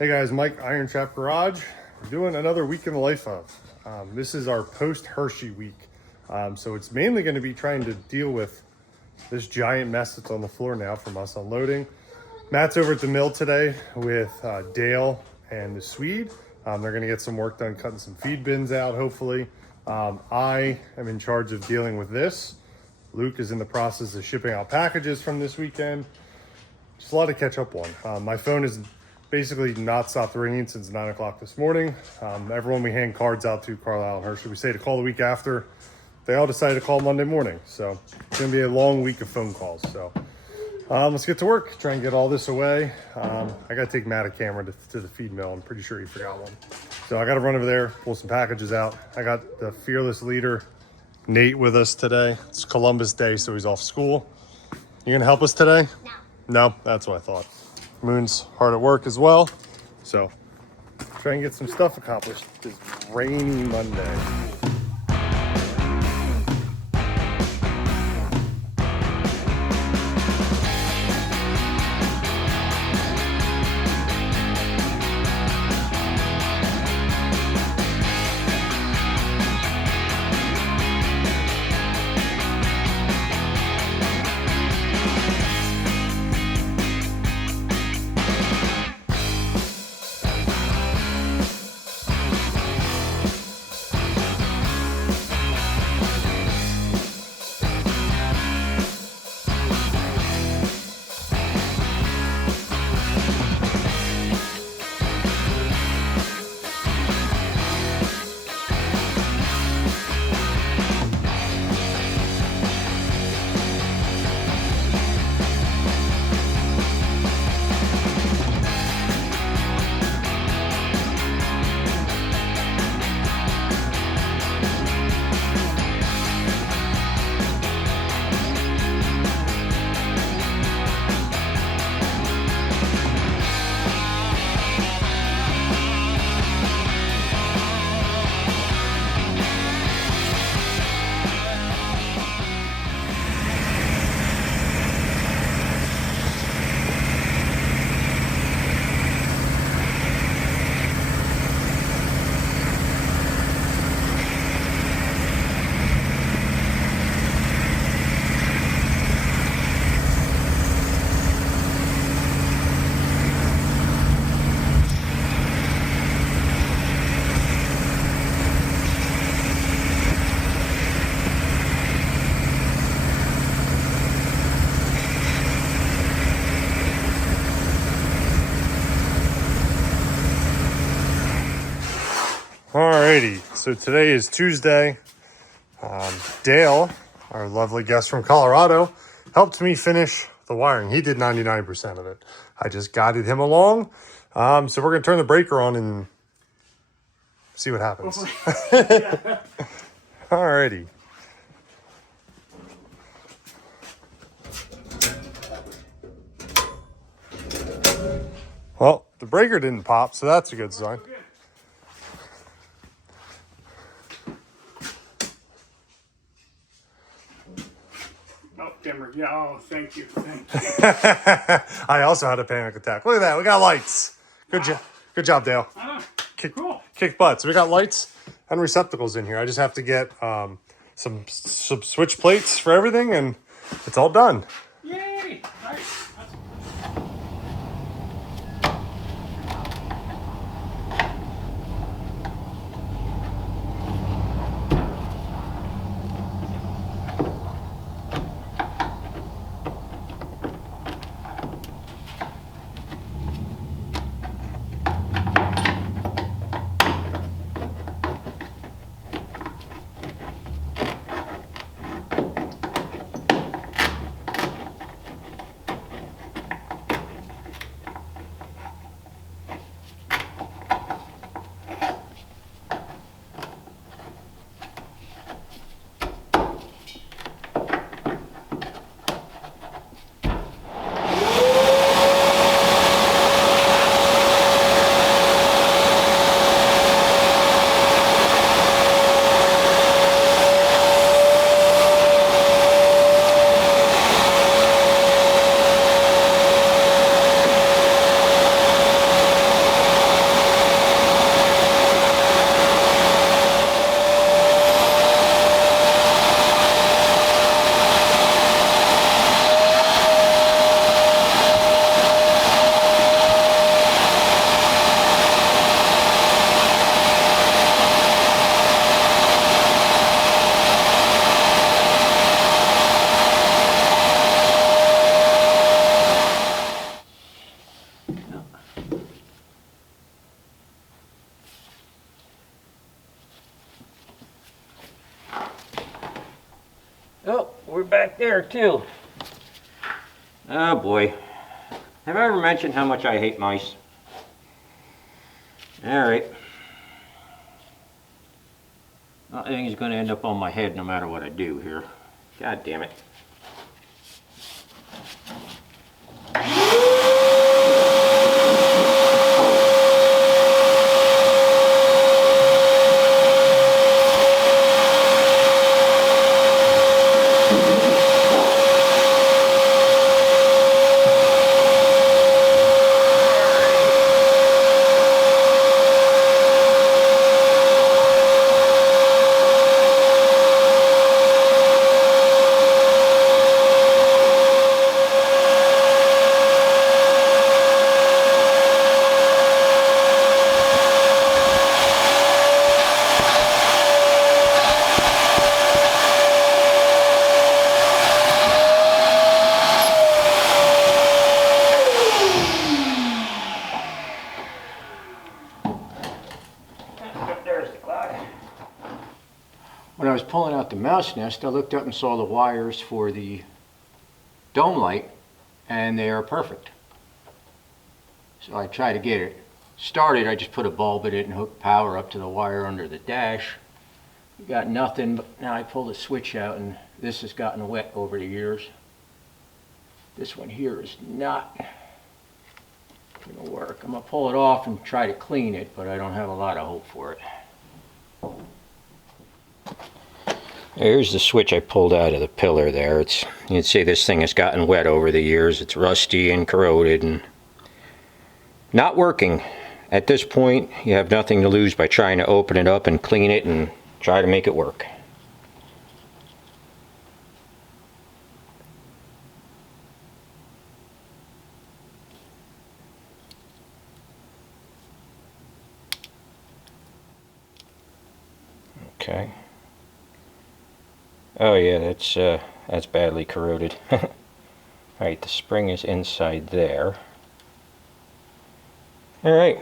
Hey guys, Mike, IronTrap Garage. We're doing another week in the life of. This is our post-Hershey week. So it's mainly going to be trying to deal with this giant mess that's on the floor now from us unloading. Matt's over at the mill today with Dale and the Swede. They're going to get some work done, cutting some feed bins out, hopefully. I am in charge of dealing with this. Luke is in the process of shipping out packages from this weekend. Just a lot to catch up on. My phone is basically not stopped ringing since 9 o'clock this morning. Everyone we hand cards out to, Carlisle and Hershey, we say to call the week after. They all decided to call Monday morning. So it's gonna be a long week of phone calls. So let's get to work, try and get all this away. I gotta take Matt a camera to the feed mill. I'm pretty sure he forgot one. So I gotta run over there, pull some packages out. I got the fearless leader, Nate, with us today. It's Columbus Day, so he's off school. You gonna help us today? No, that's what I thought. Moon's hard at work as well. So try and get some stuff accomplished this rainy Monday. Alrighty, so today is Tuesday. Dale, our lovely guest from Colorado, helped me finish the wiring. He did 99% of it. I just guided him along. So we're gonna turn the breaker on and see what happens. Alrighty. Well, the breaker didn't pop, so that's a good sign. Dimmer. Yeah, oh, thank you. I also had a panic attack. Look at that. We got lights. Good job. Good job, Dale. Cool. Kick butt. So we got lights and receptacles in here. I just have to get some switch plates for everything, and it's all done. Yay! Nice. Oh, we're back there too. Oh boy. Have I ever mentioned how much I hate mice? Alright. That thing is going to end up on my head no matter what I do here. God damn it. When I was pulling out the mouse nest, I looked up and saw the wires for the dome light, and they are perfect. So I tried to get it started. I just put a bulb in it and hooked power up to the wire under the dash. Got nothing, but now I pulled the switch out and this has gotten wet over the years. This one here is not going to work. I'm going to pull it off and try to clean it, but I don't have a lot of hope for it. Here's the switch I pulled out of the pillar there. You can see this thing has gotten wet over the years. It's rusty and corroded and not working. At this point, you have nothing to lose by trying to open it up and clean it and try to make it work. Okay. Oh yeah, that's badly corroded. Alright, the spring is inside there. Alright,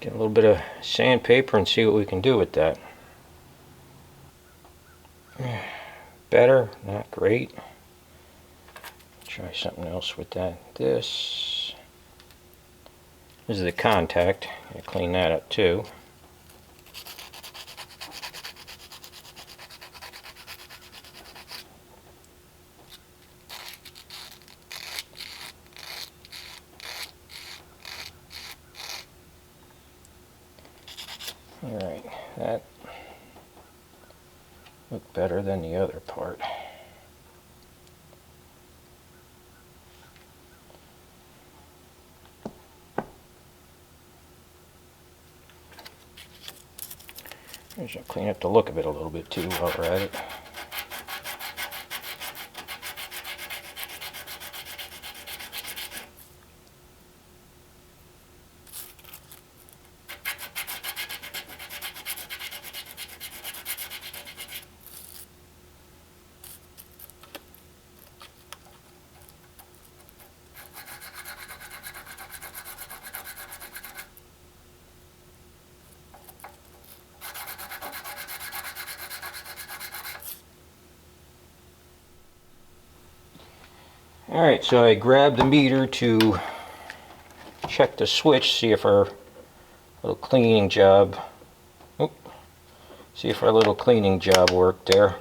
get a little bit of sandpaper and see what we can do with that. Better, not great. Try something else with that. This is the contact. Gotta clean that up too. Alright, that looked better than the other part. I should clean up the look of it a little bit too while we're at it. Alright, so I grabbed the meter to check the switch, see if our little cleaning job, worked there.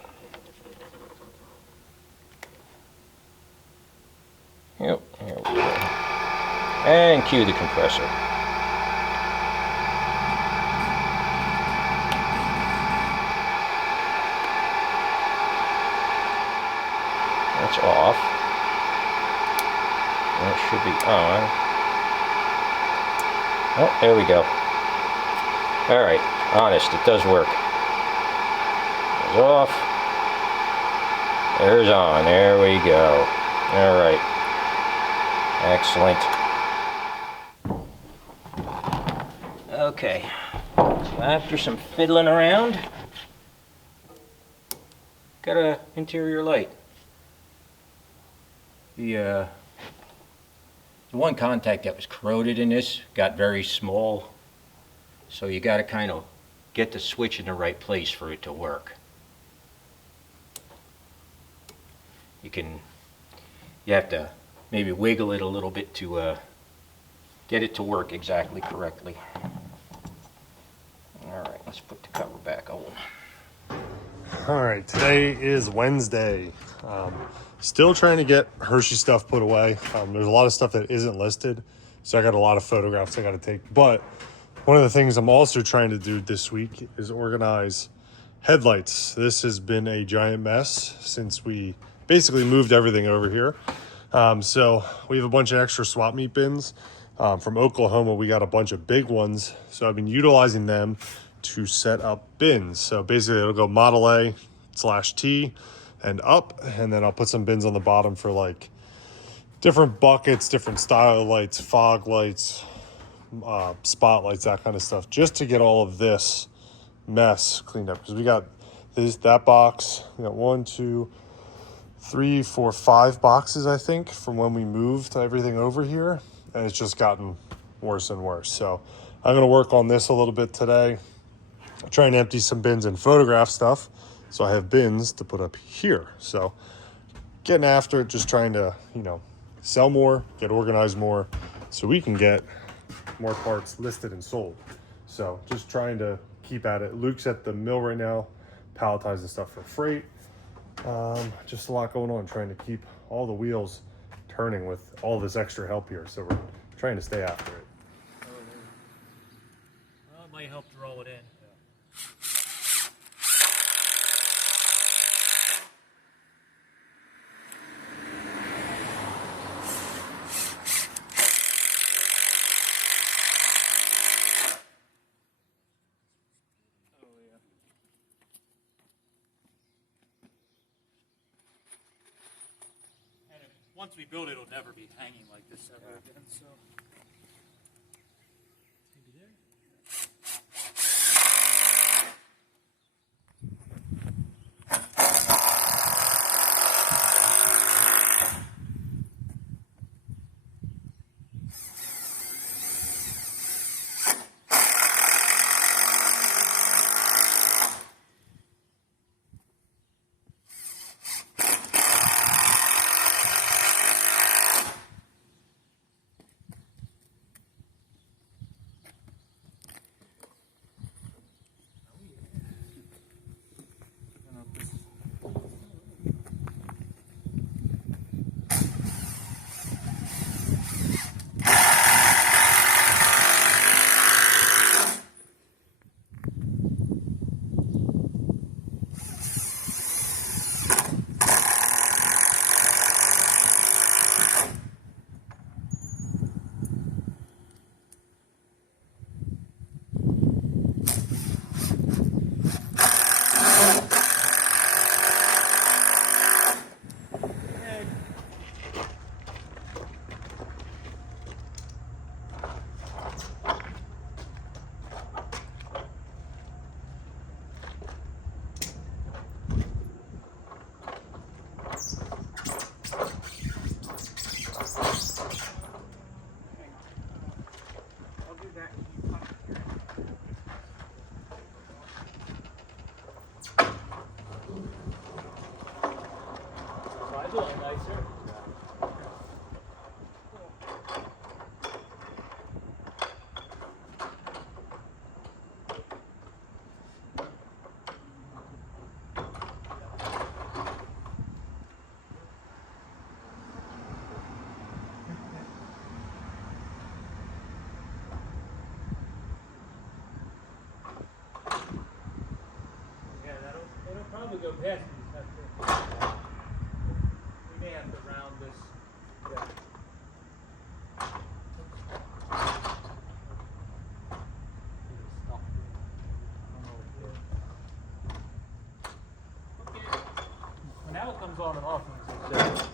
Yep, there we go. And cue the compressor. That's off. It should be on. Oh, there we go. Alright, honest, it does work. There's off. There's on. There we go. Alright. Excellent. Okay. So after some fiddling around, got an interior light. The one contact that was corroded in this got very small, so you got to kind of get the switch in the right place for it to work. you have to maybe wiggle it a little bit to get it to work exactly correctly. All right, let's put the cover back on. All right, today is Wednesday. Still trying to get Hershey stuff put away. There's a lot of stuff that isn't listed, so I got a lot of photographs I got to take. But one of the things I'm also trying to do this week is organize headlights. This has been a giant mess since we basically moved everything over here. So we have a bunch of extra swap meet bins. From Oklahoma, we got a bunch of big ones. So I've been utilizing them to set up bins. So basically it'll go Model A/T and up, and then I'll put some bins on the bottom for like different buckets, different style lights, fog lights, spotlights, that kind of stuff, just to get all of this mess cleaned up. Because we got that box, we got 1, 2, 3, 4, 5 boxes, I think, from when we moved everything over here, and it's just gotten worse and worse. So I'm gonna work on this a little bit today. Try and empty some bins and photograph stuff, so I have bins to put up here. So getting after it, just trying to, sell more, get organized more, so we can get more parts listed and sold. So just trying to keep at it. Luke's at the mill right now, palletizing stuff for freight. Just a lot going on, trying to keep all the wheels turning with all this extra help here. So we're trying to stay after it. Well, it might help to roll it in. Once we build it, it'll never be hanging like this ever again. So maybe there. Nicer. Yeah, it'll probably go past these. We may have to round this. Yeah. Okay. Well, now it comes on and off. Look at that.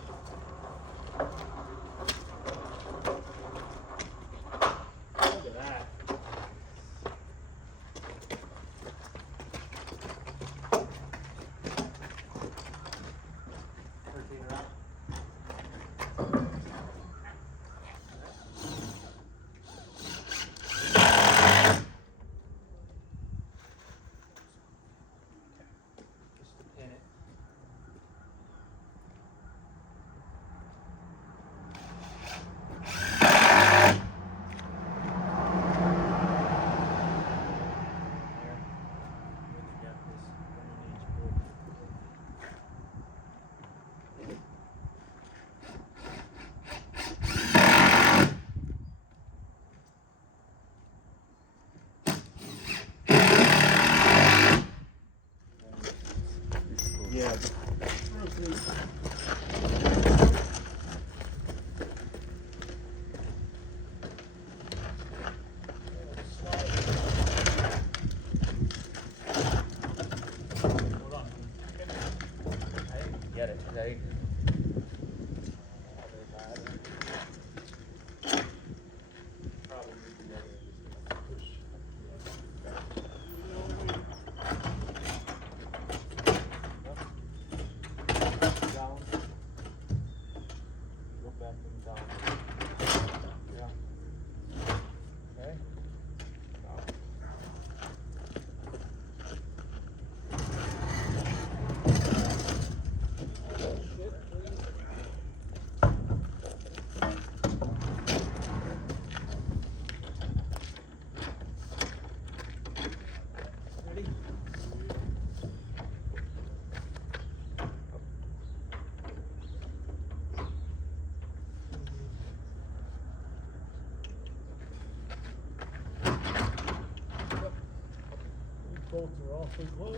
bolts are awfully close.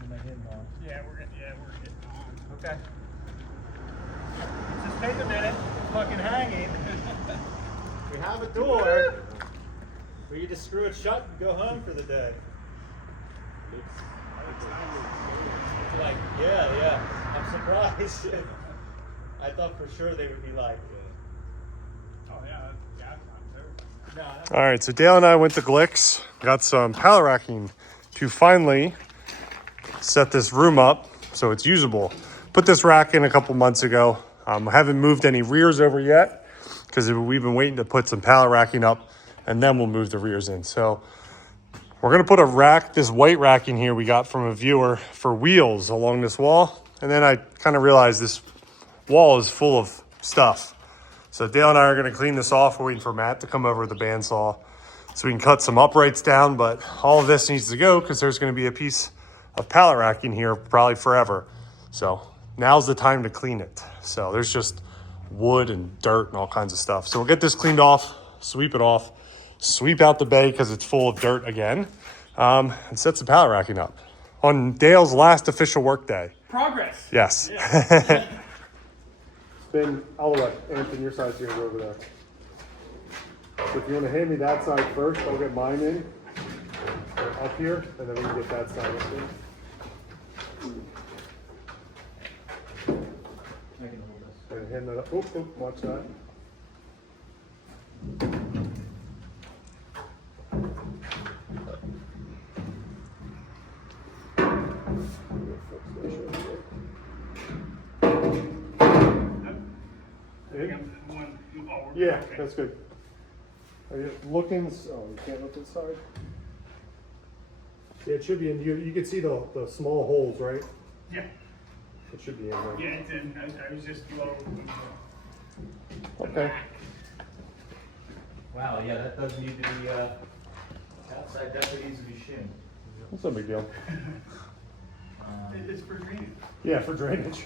Am I hitting on? Yeah, we're getting on. Okay. Just take a minute. It's fucking hanging. We have a door. We can just screw it shut and go home for the day. Like, yeah. I'm surprised. I thought for sure they would be like, Oh yeah, that's not there. no. All right, so Dale and I went to Glick's, got some pallet racking to finally set this room up so it's usable. Put this rack in a couple months ago. I haven't moved any rears over yet because we've been waiting to put some pallet racking up and then we'll move the rears in. So we're gonna put a rack, this white racking here we got from a viewer for wheels along this wall. And then I kind of realized this wall is full of stuff. So Dale and I are gonna clean this off. We're waiting for Matt to come over with the bandsaw so we can cut some uprights down, but all of this needs to go because there's gonna be a piece of pallet racking here probably forever. So now's the time to clean it. So there's just wood and dirt and all kinds of stuff. So we'll get this cleaned off, sweep it off, sweep out the bay because it's full of dirt again, and set some pallet racking up on Dale's last official work day. Progress. Yes. Yeah. Ben, I'll let Anthony, your side's gonna go over there. So if you wanna hand me that side first, I'll get mine in up here, and then we can get that side up there. I can hold this. And hand that up. Oh, watch that. Yeah, that's good. Are you looking? Oh, you can't look inside. Yeah, it should be in. You can see the small holes, right? Yeah. It should be in there. Yeah, it's in. I was just low. Okay. Wow, yeah, that does need to be, outside definitely needs to be shimmed. That's no big deal. It's for drainage. Yeah, for drainage.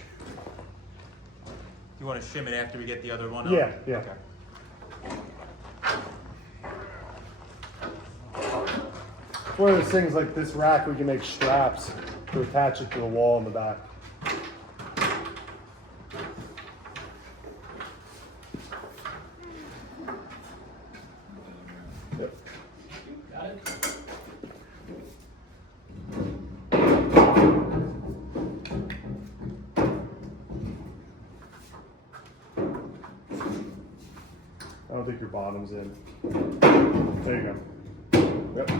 You want to shim it after we get the other one up? Yeah, yeah. Okay. It's one of those things like this rack, we can make straps to attach it to the wall in the back. Yep. Got it? I don't think your bottom's in. There you go. Yep.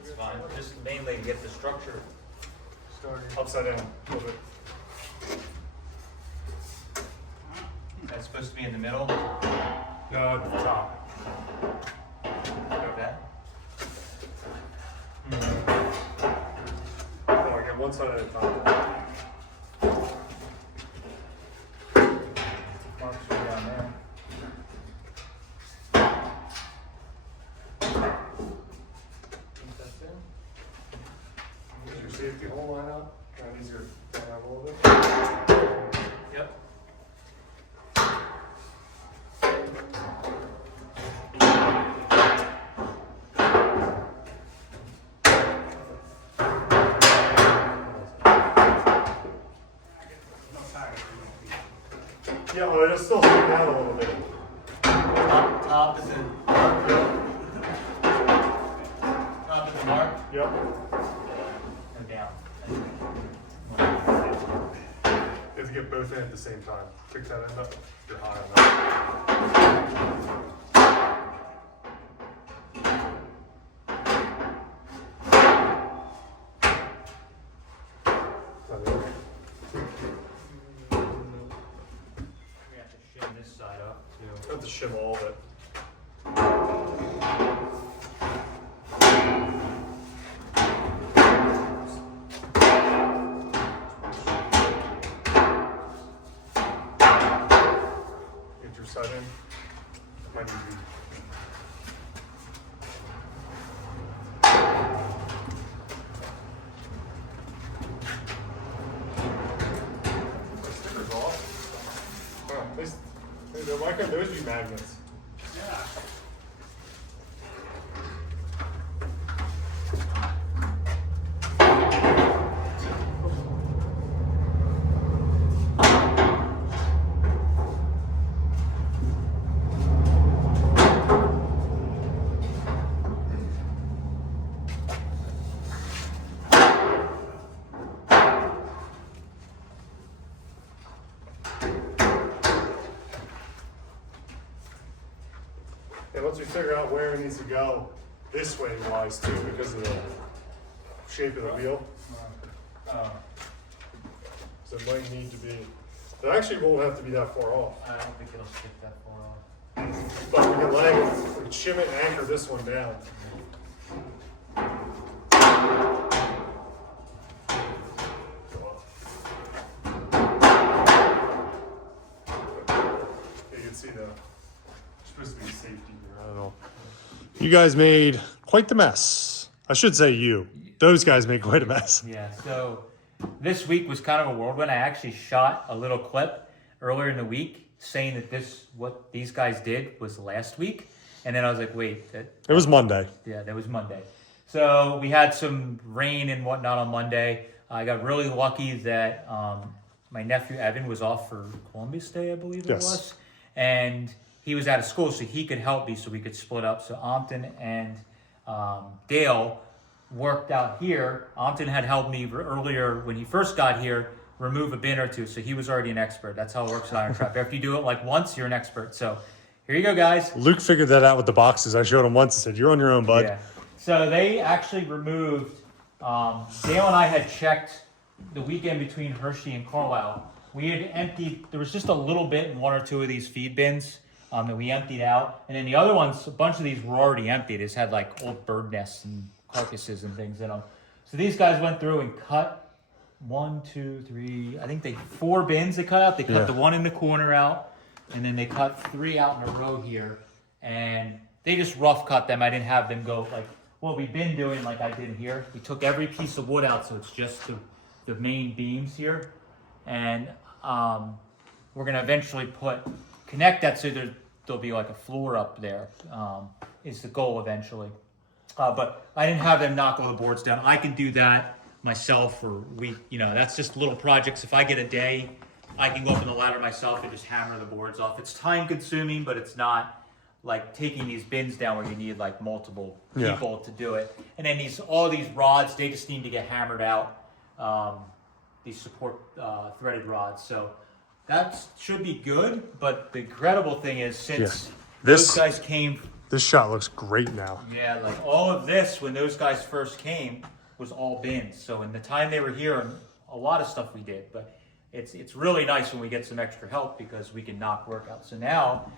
It's fine, just mainly to get the structure started. Upside down, a little bit. That's supposed to be in the middle? No, at the top. Like that? Oh, I got one side at a time. Marks way down there. Think that's it? Get your safety hole line up. Kind of easier to have a little bit. Yep. Yep. and down. You have to get both in at the same time. Pick that end up. You're high on that. We have to shim this side up too. You have to shim all of it. Get your side in. Might need to be. The sticker's off. Huh, why can't those be magnets? Yeah. And once we figure out where it needs to go, this way wise too, because of the shape of the wheel. So it might need to be, it actually won't have to be that far off. I don't think it'll stick that far off. But we can lag it, we can shim it and anchor this one down. You can see the, supposed to be safety here, I don't know. You guys made quite the mess. I should say you. Those guys made quite a mess. Yeah, so this week was kind of a whirlwind. I actually shot a little clip earlier in the week saying that what these guys did was last week. And then I was like, wait, It was Monday. yeah, that was Monday. So we had some rain and whatnot on Monday. I got really lucky that my nephew Evan was off for Columbus Day, I believe it Yes. was. And he was out of school, so he could help me so we could split up. So Ampton and Dale worked out here. Ampton had helped me earlier when he first got here remove a bin or two, so he was already an expert. That's how it works at IronTrap. After you do it like once, you're an expert. So here you go, guys. Luke figured that out with the boxes. I showed him once and said, "You're on your own, bud." Yeah. So they actually removed. Dale and I had checked the weekend between Hershey and Carlisle. We had emptied. There was just a little bit in one or two of these feed bins that we emptied out, and then the other ones, a bunch of these were already empty. They just had like old bird nests and carcasses and things in them. So these guys went through and cut 1, 2, 3. I think 4 bins they cut out. They cut Yeah. the one in the corner out, and then they cut 3 out in a row here, and they just rough cut them. I didn't have them go like what we've been doing, like I did here. We took every piece of wood out, so it's just the main beams here, and we're gonna eventually connect that so there'll be like a floor up there. Is the goal eventually. But I didn't have them knock all the boards down. I can do that myself, or that's just little projects. If I get a day, I can go up on the ladder myself and just hammer the boards off. It's time consuming, but it's not like taking these bins down where you need like multiple people to do it. And then all these rods, they just need to get hammered out. These support threaded rods. So that should be good. But the incredible thing is since those guys came. This shot looks great now. Yeah, like all of this, when those guys first came, was all bins. So in the time they were here, a lot of stuff we did. But it's really nice when we get some extra help because we can knock work out. So now,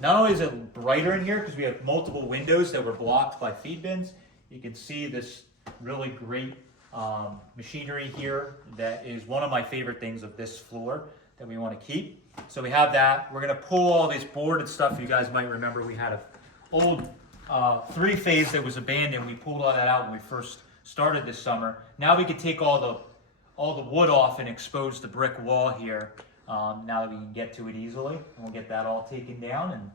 not only is it brighter in here because we have multiple windows that were blocked by feed bins, you can see this really great machinery here that is one of my favorite things of this floor that we want to keep. So we have that. We're going to pull all this boarded stuff. You guys might remember we had a old 3-phase that was abandoned. We pulled all that out when we first started this summer. Now we can take all the wood off and expose the brick wall here. Now that we can get to it easily, and we'll get that all taken down, and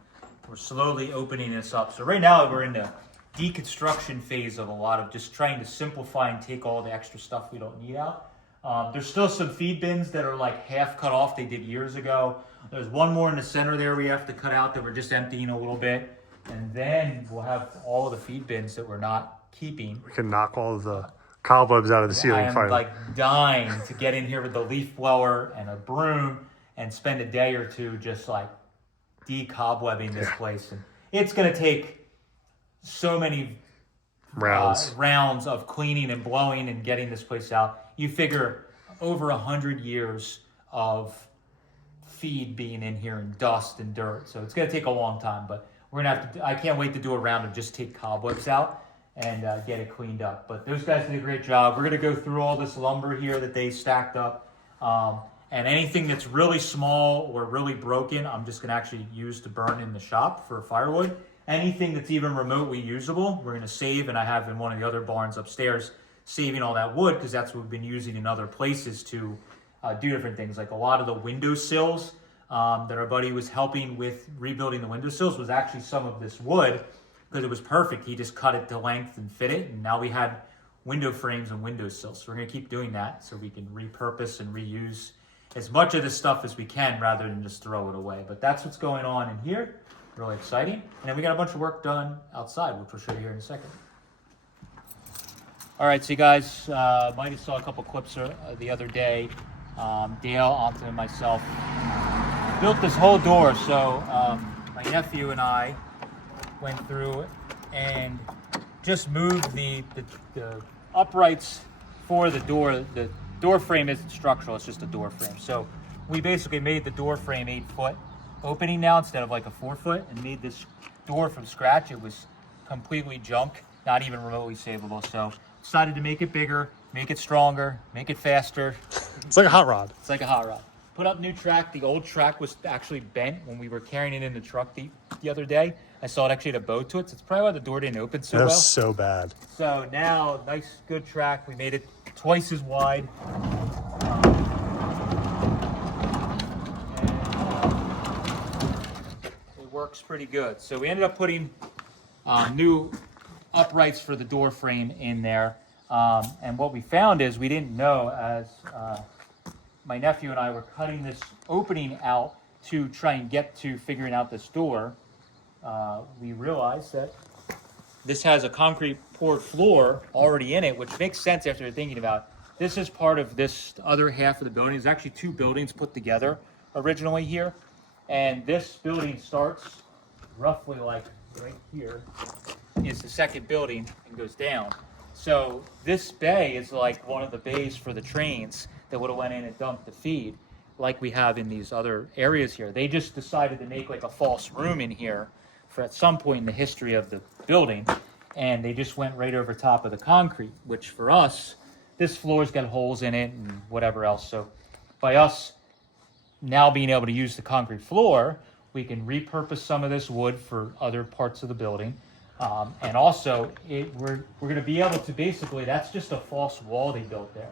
we're slowly opening this up. So right now we're in the deconstruction phase of a lot of just trying to simplify and take all the extra stuff we don't need out. There's still some feed bins that are like half cut off. They did years ago. There's one more in the center there we have to cut out that we're just emptying a little bit. And then we'll have all of the feed bins that we're not keeping. We can knock all of the cobwebs out of the I ceiling am finally. like dying to get in here with a leaf blower and a broom and spend a day or two just like decobwebbing this place. And it's going to take so many rounds of cleaning and blowing and getting this place out. You figure over 100 years of feed being in here and dust and dirt. So it's going to take a long time, but we're going to have to, I can't wait to do a round of just take cobwebs out and get it cleaned up. But those guys did a great job. We're going to go through all this lumber here that they stacked up. And anything that's really small or really broken, I'm just going to actually use to burn in the shop for firewood. Anything that's even remotely usable, we're going to save. And I have in one of the other barns upstairs saving all that wood because that's what we've been using in other places to do different things. Like a lot of the windowsills that our buddy was helping with rebuilding the windowsills was actually some of this wood because it was perfect. He just cut it to length and fit it. And now we had window frames and windowsills. So we're going to keep doing that so we can repurpose and reuse as much of this stuff as we can rather than just throw it away. But that's what's going on in here. Really exciting. And then we got a bunch of work done outside, which we'll show you here in a second. All right, so you guys might have saw a couple clips the other day. Dale, Alton, and myself built this whole door. So my nephew and I went through and just moved the uprights for the door. The door frame isn't structural, it's just a door frame. So we basically made the door frame 8 foot opening now instead of like a 4 foot and made this door from scratch. It was completely junk, not even remotely savable. So decided to make it bigger, make it stronger, make it faster. It's like a hot rod. It's like a hot rod. Put up new track. The old track was actually bent when we were carrying it in the truck the other day. I saw it actually had a bow to it. So it's probably why the door didn't open so well. That's so bad. So now, nice, good track. We made it twice as wide. It works pretty good. So we ended up putting new uprights for the door frame in there. And what we found is we didn't know as my nephew and I were cutting this opening out to try and get to figuring out this door. We realized that this has a concrete poured floor already in it, which makes sense after thinking about it. This is part of this other half of the building. There's actually 2 buildings put together originally here. And this building starts roughly like right here is the second building and goes down. So this bay is like one of the bays for the trains that would have went in and dumped the feed like we have in these other areas here. They just decided to make like a false room in here for at some point in the history of the building, and they just went right over top of the concrete, which for us, this floor's got holes in it and whatever else. So by us now being able to use the concrete floor, we can repurpose some of this wood for other parts of the building. And also, we're going to be able to basically, that's just a false wall they built there.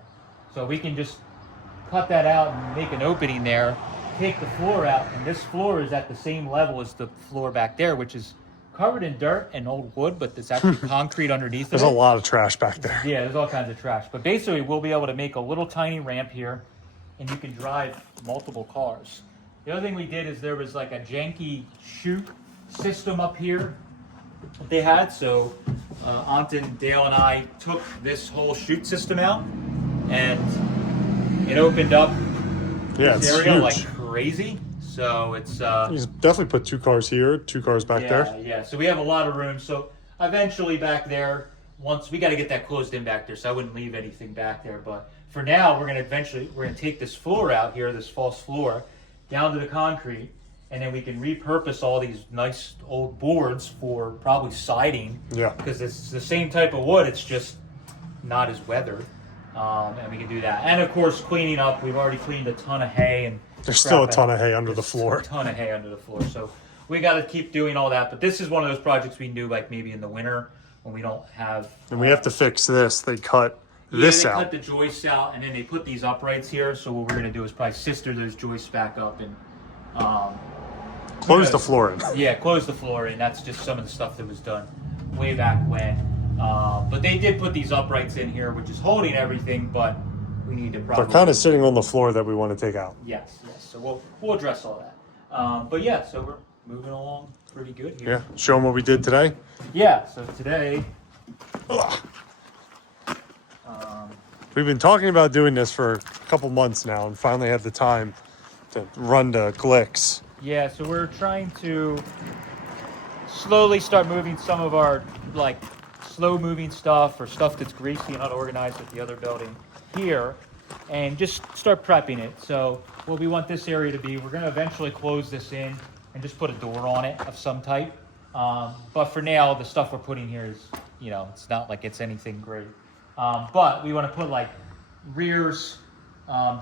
So we can just cut that out and make an opening there, take the floor out, and this floor is at the same level as the floor back there, which is covered in dirt and old wood, but there's actually concrete underneath There's it. a lot of trash back there. Yeah, there's all kinds of trash. But basically, we'll be able to make a little tiny ramp here, and you can drive multiple cars. The other thing we did is there was like a janky chute system up here that they had. So Anton, Dale, and I took this whole chute system out, and it opened up Yeah, this it's area huge. like crazy. So it's You definitely put 2 cars here, 2 cars back there. Yeah, so we have a lot of room. So eventually back there, once we got to get that closed in back there, so I wouldn't leave anything back there. But for now, we're gonna take this floor out here, this false floor, down to the concrete, and then we can repurpose all these nice old boards for probably siding. Yeah. Because it's the same type of wood, it's just not as weathered. And we can do that. And of course, cleaning up, we've already cleaned a ton of hay and There's still a crap ton out. of hay under the There's floor. A ton of hay under the floor. So we got to keep doing all that. But this is one of those projects we do like maybe in the winter when we don't have. And we have to fix this. They cut this they out. cut the joists out, and then they put these uprights here. So what we're gonna do is probably sister those joists back up and Close the floor in. yeah, close the floor in. That's just some of the stuff that was done way back when. But they did put these uprights in here, which is holding everything. But we need to probably. They're kind of sitting on the floor that we want to take out. Yes. So we'll address all that. But yeah, so we're moving along pretty good here. Yeah. Show them what we did today. Yeah, so today We've been talking about doing this for a couple months now and finally had the time to run to Glicks. Yeah, so we're trying to slowly start moving some of our like slow moving stuff or stuff that's greasy and unorganized at the other building here and just start prepping it. So what we want this area to be, we're going to eventually close this in and just put a door on it of some type. But for now, the stuff we're putting here is, you know, it's not like it's anything great. But we want to put like rears,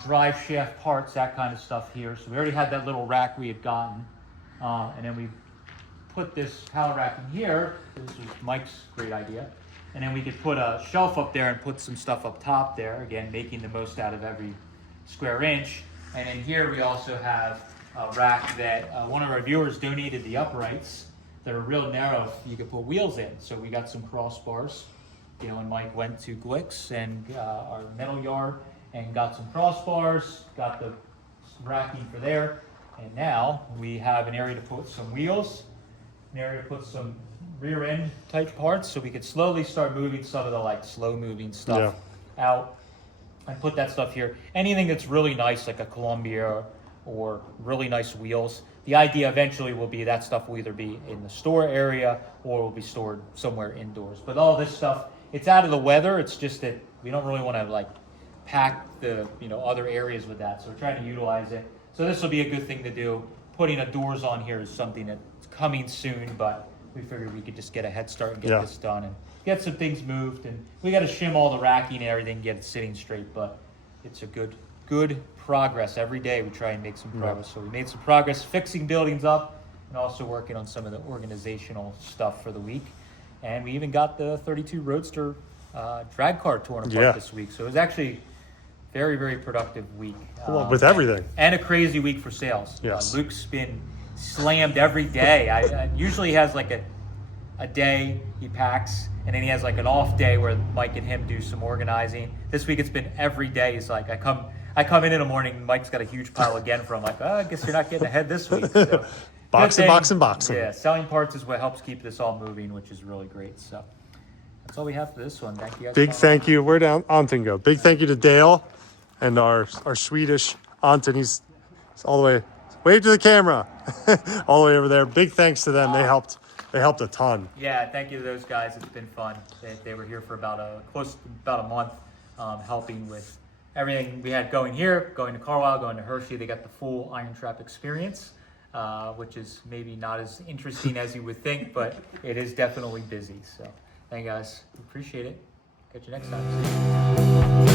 drive shaft parts, that kind of stuff here. So we already had that little rack we had gotten. And then we put this pallet rack in here. This was Mike's great idea. And then we could put a shelf up there and put some stuff up top there. Again, making the most out of every square inch. And in here we also have a rack that one of our viewers donated the uprights that are real narrow. You could put wheels in. So we got some crossbars. Dale and Mike went to Glicks and our metal yard and got some crossbars, got the racking for there. And now we have an area to put some wheels, an area to put some rear end type parts so we could slowly start moving some of the like slow moving stuff out and put that stuff here. Anything that's really nice like a Columbia or really nice wheels. The idea eventually will be that stuff will either be in the store area or will be stored somewhere indoors. But all this stuff, it's out of the weather. It's just that we don't really want to like pack the, you know, other areas with that. So we're trying to utilize it. So this will be a good thing to do. Putting a doors on here is something that's coming soon, but we figured we could just get a head start and get this done and get some things moved. And we got to shim all the racking and everything, get it sitting straight, but it's a good progress. Every day we try and make some progress. So we made some progress fixing buildings up and also working on some of the organizational stuff for the week. And we even got the 32 Roadster drag car torn apart this week. So it was actually very, very productive week. With everything. And a crazy week for sales. Yes. Luke's been slammed every day. I usually has like a day he packs, and then he has like an off day where Mike and him do some organizing. This week it's been every day. He's like, I come in the morning, and Mike's got a huge pile again for him. Like, oh, I guess you're not getting ahead this week. So, boxing. Yeah, selling parts is what helps keep this all moving, which is really great. So that's all we have for this one. Thank you guys. Big thank you. Where did Anton go? Big thank you to Dale and our Swedish Anton. He's all the way. Wave to the camera. All the way over there. Big thanks to them. They helped a ton. Yeah, thank you to those guys. It's been fun. They were here for about a month, helping with everything we had going here, going to Carlisle, going to Hershey. They got the full IronTrap experience, which is maybe not as interesting as you would think, but it is definitely busy. So thank you guys. Appreciate it. Catch you next time. See you.